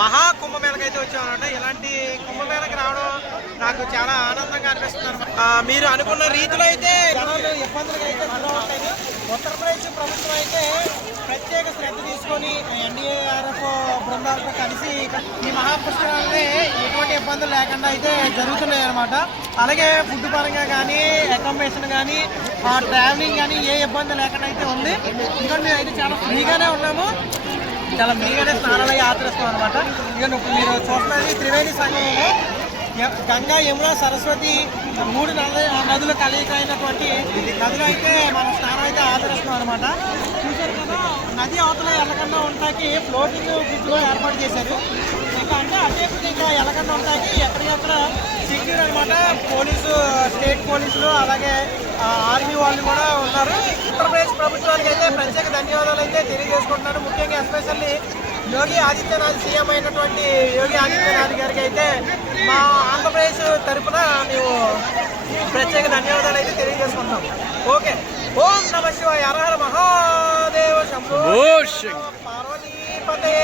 మహా కుంభమేళకి అయితే వచ్చామన్నమాట. ఇలాంటి కుంభమేళకి రావడం నాకు చాలా ఆనందంగా అనిపిస్తుంది అనమాట. మీరు అనుకున్న రీతిలో అయితే జనాలు ఇబ్బందులకు అయితే గురవట్లేదు. ఉత్తరప్రదేశ్ ప్రభుత్వం అయితే ప్రత్యేక శ్రద్ధ తీసుకొని ఎన్డీఆర్ఎఫ్ బృందాలతో కలిసి ఈ మహాపుష్కరాలని ఎటువంటి ఇబ్బందులు లేకుండా అయితే జరుగుతున్నాయి అనమాట. అలాగే ఫుడ్ పరంగా కానీ, అకామిడేషన్ కానీ, ట్రావెలింగ్ కానీ ఏ ఇబ్బంది లేకుండా అయితే ఉంది. ఎందుకంటే మేము అయితే చాలా ఫ్రీగానే ఉన్నాము, చాలా ఫ్రీగానే స్నానాలు ఆచరిస్తాం అనమాట. ఇక మీరు చూస్తున్నది త్రివేణి సంగమంలో గంగా, యమున, సరస్వతి 3 నదుల కలయిక అయినటువంటి నదులు అయితే మనం స్నానం అయితే ఆచరిస్తున్నాం అనమాట. చూసారు కదా, నది అవతల ఎల్లకుండా ఉంటాకి ఫ్లోటింగ్ బ్రిడ్జ్లో ఏర్పాటు చేశారు. ఇంకా అంటే అదే ఇంకా ఎల్లకుండా ఉంటాకి ఎక్కడికక్కడ సెక్యూర్ అనమాట. పోలీసు, స్టేట్ పోలీసులు అలాగే ఆర్మీ వాళ్ళు కూడా ఉన్నారు. ఉత్తరప్రదేశ్ ప్రభుత్వానికి అయితే ప్రత్యేక ధన్యవాదాలు అయితే తెలియజేసుకుంటున్నాను. ముఖ్యంగా ఎస్పెషల్లీ యోగి ఆదిత్యనాథ్, సీఎం అయినటువంటి యోగి ఆదిత్యనాథ్ గారికి అయితే మా ఆంధ్రప్రదేశ్ తరఫున మేము ప్రత్యేక ధన్యవాదాలు అయితే తెలియజేసుకుంటాం. ఓకే, ఓం నమ శివాయ, హర హర మహాదేవ, శంభో పార్వతీపతే.